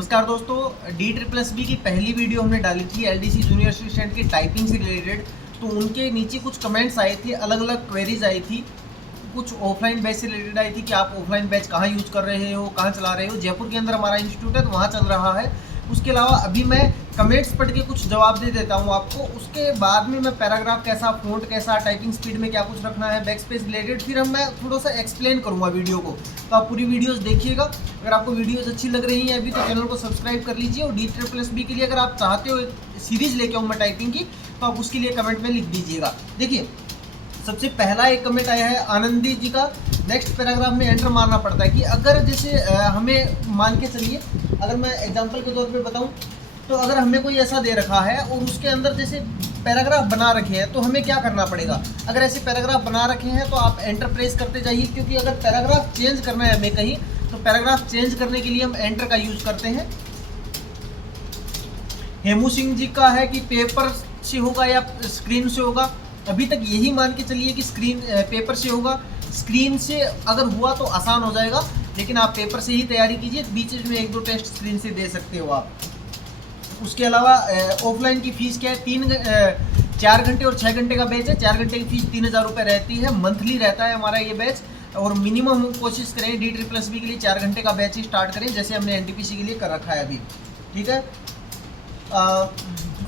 नमस्कार दोस्तों, DSSB की पहली वीडियो हमने डाली थी LDC जूनियर असिस्टेंट की टाइपिंग से रिलेटेड। तो उनके नीचे कुछ कमेंट्स आए थे, अलग अलग क्वेरीज आई थी। कुछ ऑफलाइन बैच से रिलेटेड आई थी कि आप ऑफलाइन बैच कहाँ यूज कर रहे हो, कहाँ चला रहे हो। जयपुर के अंदर हमारा इंस्टीट्यूट है तो वहाँ चल रहा है। उसके अलावा अभी मैं कमेंट्स पढ़ के कुछ जवाब दे देता हूँ आपको। उसके बाद में मैं पैराग्राफ कैसा, फ़ॉन्ट कैसा, टाइपिंग स्पीड में क्या कुछ रखना है, बैक स्पेस रिलेटेड, फिर मैं थोड़ा सा एक्सप्लेन करूँगा वीडियो को। तो आप पूरी वीडियोस देखिएगा। अगर आपको वीडियोस अच्छी लग रही हैं अभी तो चैनल को सब्सक्राइब कर लीजिए। और DSSB के लिए अगर आप चाहते हो एक सीरीज़ लेके आऊँ मैं टाइपिंग की, तो आप उसके लिए कमेंट में लिख दीजिएगा। देखिए, सबसे पहला एक कमेंट आया है आनंदी जी का। नेक्स्ट पैराग्राफ में एंटर मारना पड़ता है कि अगर जैसे हमें मान के चलिए, अगर मैं एग्जांपल के तौर पे बताऊं तो अगर हमें कोई ऐसा दे रखा है और उसके अंदर जैसे पैराग्राफ बना रखे हैं तो हमें क्या करना पड़ेगा। अगर ऐसे पैराग्राफ बना रखे हैं तो आप एंटर प्रेस करते जाइए, क्योंकि अगर पैराग्राफ चेंज करना है हमें कहीं तो पैराग्राफ चेंज करने के लिए हम एंटर का यूज़ करते हैं। हेमू सिंह जी का है कि पेपर से होगा या स्क्रीन से होगा। अभी तक यही मान के चलिए कि स्क्रीन पेपर से होगा। स्क्रीन से अगर हुआ तो आसान हो जाएगा, लेकिन आप पेपर से ही तैयारी कीजिए। बीच में एक दो टेस्ट स्क्रीन से दे सकते हो आप। उसके अलावा ऑफलाइन की फ़ीस क्या है, 4 घंटे और 6 घंटे का बैच है। 4 घंटे की फ़ीस 3000 रुपये रहती है। मंथली रहता है हमारा ये बैच। और मिनिमम हम कोशिश करें DSSB के लिए 4 घंटे का बैच ही स्टार्ट करें, जैसे हमने NTPC के लिए कर रखा है अभी। ठीक है।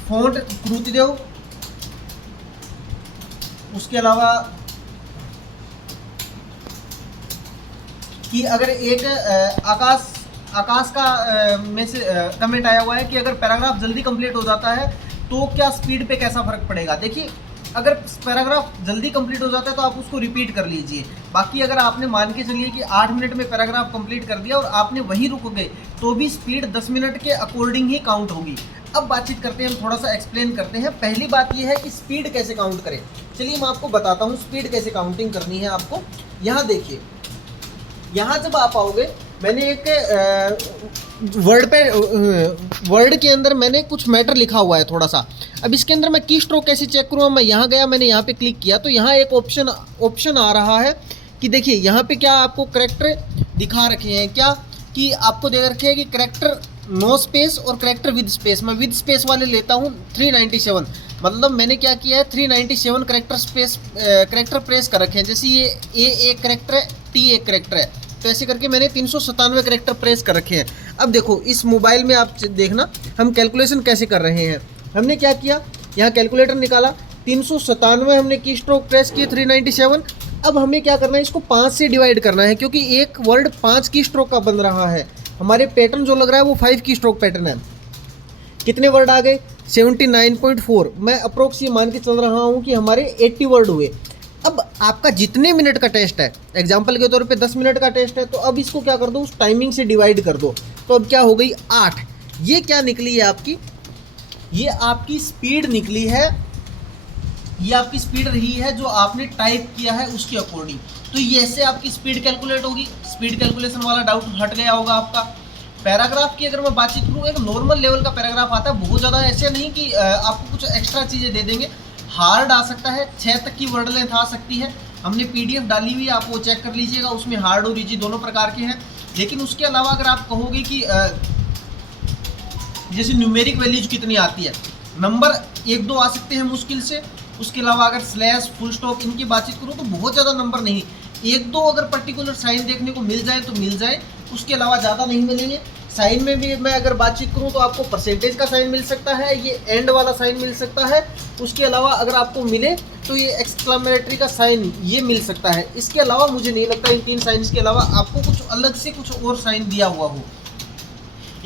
फ़ॉन्ट कृतिदेव। उसके अलावा कि अगर एक आकाश का में से कमेंट आया हुआ है कि अगर पैराग्राफ जल्दी कंप्लीट हो जाता है तो क्या स्पीड पे कैसा फ़र्क पड़ेगा। देखिए, अगर पैराग्राफ जल्दी कंप्लीट हो जाता है तो आप उसको रिपीट कर लीजिए। बाकी अगर आपने मान के चलिए कि 8 मिनट में पैराग्राफ कंप्लीट कर दिया और आपने वहीं रुक गए तो भी स्पीड 10 मिनट के अकॉर्डिंग ही काउंट होगी। अब बातचीत करते हैं, हम थोड़ा सा एक्सप्लेन करते हैं। पहली बात यह है कि स्पीड कैसे काउंट करें। चलिए मैं आपको बताता हूँ स्पीड कैसे काउंटिंग करनी है आपको। यहाँ देखिए, यहाँ जब आप आओगे, मैंने एक वर्ड के अंदर मैंने कुछ मैटर लिखा हुआ है थोड़ा सा। अब इसके अंदर मैं की स्ट्रोक कैसे चेक करूँ। मैं यहाँ गया, मैंने यहाँ पे क्लिक किया तो यहाँ एक ऑप्शन आ रहा है कि देखिए यहाँ पे क्या आपको करेक्टर दिखा रखे हैं, क्या कि आपको दे रखे हैं कि करेक्टर नो स्पेस और करेक्टर विद स्पेस। मैं विद स्पेस वाले लेता हूँ 397। मतलब मैंने क्या किया है, 397 करेक्टर प्रेस कर रखे हैं। जैसे ये ए एक करेक्टर है, टी एक करेक्टर है, तो ऐसे करके मैंने 397 करेक्टर प्रेस कर रखे हैं। अब देखो इस मोबाइल में आप देखना हम कैलकुलेशन कैसे कर रहे हैं। हमने क्या किया, यहाँ कैलकुलेटर निकाला, 397 हमने की स्ट्रोक प्रेस किए 397। अब हमें क्या करना है, इसको 5 से डिवाइड करना है, क्योंकि एक वर्ड 5 की स्ट्रोक का बन रहा है। हमारे पैटर्न जो लग रहा है वो 5 की स्ट्रोक पैटर्न है। कितने वर्ड आ गए, 79.4। मैं अप्रोक्स ये मान के चल रहा हूँ कि हमारे 80 वर्ड हुए। अब आपका जितने मिनट का टेस्ट है, एग्जाम्पल के तौर पे 10 मिनट का टेस्ट है, तो अब इसको क्या कर दो, उस टाइमिंग से डिवाइड कर दो। तो अब क्या हो गई, 8। ये क्या निकली है आपकी, ये आपकी स्पीड निकली है। ये आपकी स्पीड रही है जो आपने टाइप किया है उसके अकॉर्डिंग। तो ये ऐसे आपकी स्पीड कैलकुलेट होगी। स्पीड कैलकुलेशन वाला डाउट हट गया होगा आपका। पैराग्राफ की अगर मैं बातचीत करूँ, एक नॉर्मल लेवल का पैराग्राफ आता है, बहुत ज़्यादा ऐसे नहीं कि आपको कुछ एक्स्ट्रा चीज़ें दे देंगे। हार्ड आ सकता है, 6 तक की वर्ड लेंथ आ सकती है। हमने PDF डाली हुई है, आप वो चेक कर लीजिएगा, उसमें हार्ड और ईजी दोनों प्रकार के हैं। लेकिन उसके अलावा अगर आप कहोगे कि जैसे न्यूमेरिक वैल्यूज कितनी आती है, नंबर 1-2 आ सकते हैं मुश्किल से। उसके अलावा अगर स्लैश, फुल स्टॉप, इनकी बातचीत करूँ तो बहुत ज़्यादा नंबर नहीं, 1-2 अगर पर्टिकुलर साइन देखने को मिल जाए तो मिल जाए, उसके अलावा ज़्यादा नहीं मिलेंगे। साइन में भी मैं अगर बातचीत करूँ तो आपको परसेंटेज का साइन मिल सकता है, ये एंड वाला साइन मिल सकता है। उसके अलावा अगर आपको मिले तो ये एक्सक्लेमेटरी का साइन ये मिल सकता है। इसके अलावा मुझे नहीं लगता इन 3 साइंस के अलावा आपको कुछ अलग से कुछ और साइन दिया हुआ हो।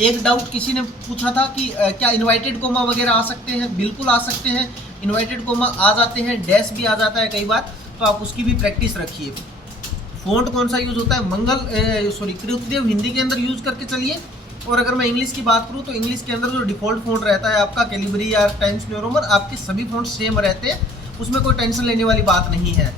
एक डाउट किसी ने पूछा था कि क्या इन्वाइटेड कोमा वगैरह आ सकते हैं। बिल्कुल आ सकते हैं, इन्वाइटेड कोमा आ जाते हैं, डैश भी आ जाता है कई बार, तो आप उसकी भी प्रैक्टिस रखिए। फ़ॉन्ट कौन सा यूज़ होता है, कृतिदेव हिंदी के अंदर यूज़ करके चलिए। और अगर मैं इंग्लिश की बात करूँ तो इंग्लिश के अंदर जो डिफ़ॉल्ट फ़ॉन्ट रहता है आपका कैलिबरी या टाइम्स न्यू रोमन, आपके सभी फ़ॉन्ट सेम रहते हैं, उसमें कोई टेंशन लेने वाली बात नहीं है।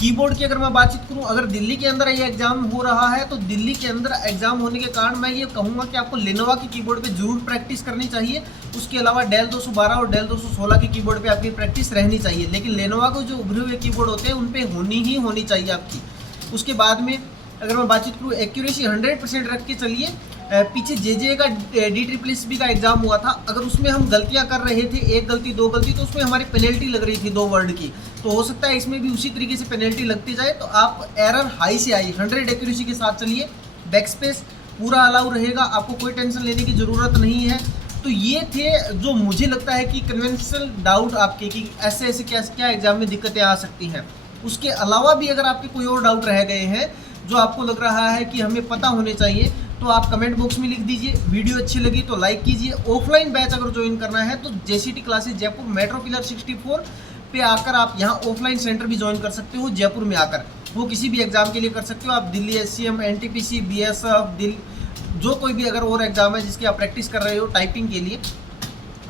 कीबोर्ड की अगर मैं बातचीत करूं, अगर दिल्ली के अंदर ये एग्जाम हो रहा है तो दिल्ली के अंदर एग्जाम होने के कारण मैं ये कहूँगा कि आपको लेनोवा की कीबोर्ड पे जरूर प्रैक्टिस करनी चाहिए। उसके अलावा डेल 212 और डेल 216 की कीबोर्ड पे आपकी प्रैक्टिस रहनी चाहिए। लेकिन लेनोवा को जो उभरे हुए कीबोर्ड होते हैं उन पर होनी चाहिए आपकी। उसके बाद में अगर मैं बातचीत करूँ, एक्यूरेसी 100% रख के चलिए। पीछे जे का DSSS का एग्ज़ाम हुआ था, अगर उसमें हम गलतियां कर रहे थे, एक गलती दो गलती, तो उसमें हमारी पेनल्टी लग रही थी 2 वर्ड की। तो हो सकता है इसमें भी उसी तरीके से पेनल्टी लगती जाए। तो आप एरर हाई से हाई 100 एक्यूरेसी के साथ चलिए, बैक स्पेस पूरा अलाउ रहेगा, आपको कोई टेंशन लेने की ज़रूरत नहीं है। तो ये थे जो मुझे लगता है कि कन्वेंशनल डाउट आपके कि ऐसे ऐसे क्या क्या एग्ज़ाम में दिक्कतें आ सकती हैं। उसके अलावा भी अगर आपके कोई और डाउट रह गए हैं जो आपको लग रहा है कि हमें पता होने चाहिए, तो आप कमेंट बॉक्स में लिख दीजिए। वीडियो अच्छी लगी तो लाइक कीजिए। ऑफलाइन बैच अगर ज्वाइन करना है तो JCT classes Jaipur metro pillar 64 पे आकर आप यहाँ ऑफलाइन सेंटर भी ज्वाइन कर सकते हो। जयपुर में आकर वो किसी भी एग्ज़ाम के लिए कर सकते हो आप, दिल्ली SCM, NTPC, BSF, जो कोई भी अगर और एग्ज़ाम है जिसकी आप प्रैक्टिस कर रहे हो टाइपिंग के लिए।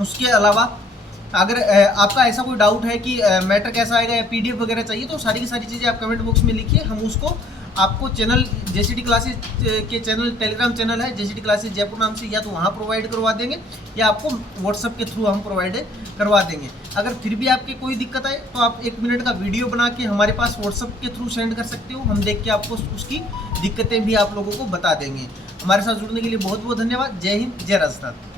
उसके अलावा अगर आपका ऐसा कोई डाउट है कि मैटर कैसा आएगा या PDF वगैरह चाहिए, तो सारी की सारी चीज़ें आप कमेंट बॉक्स में लिखिए, हम उसको आपको चैनल JCT क्लासेस के चैनल टेलीग्राम चैनल है JCT क्लासेस जयपुर नाम से, या तो वहाँ प्रोवाइड करवा देंगे या आपको व्हाट्सएप के थ्रू हम प्रोवाइड करवा देंगे। अगर फिर भी आपकी कोई दिक्कत आए तो आप 1 मिनट का वीडियो बना के हमारे पास व्हाट्सएप के थ्रू सेंड कर सकते हो, हम देख के आपको उसकी दिक्कतें भी आप लोगों को बता देंगे। हमारे साथ जुड़ने के लिए बहुत बहुत धन्यवाद। जय हिंद, जय राजस्थान।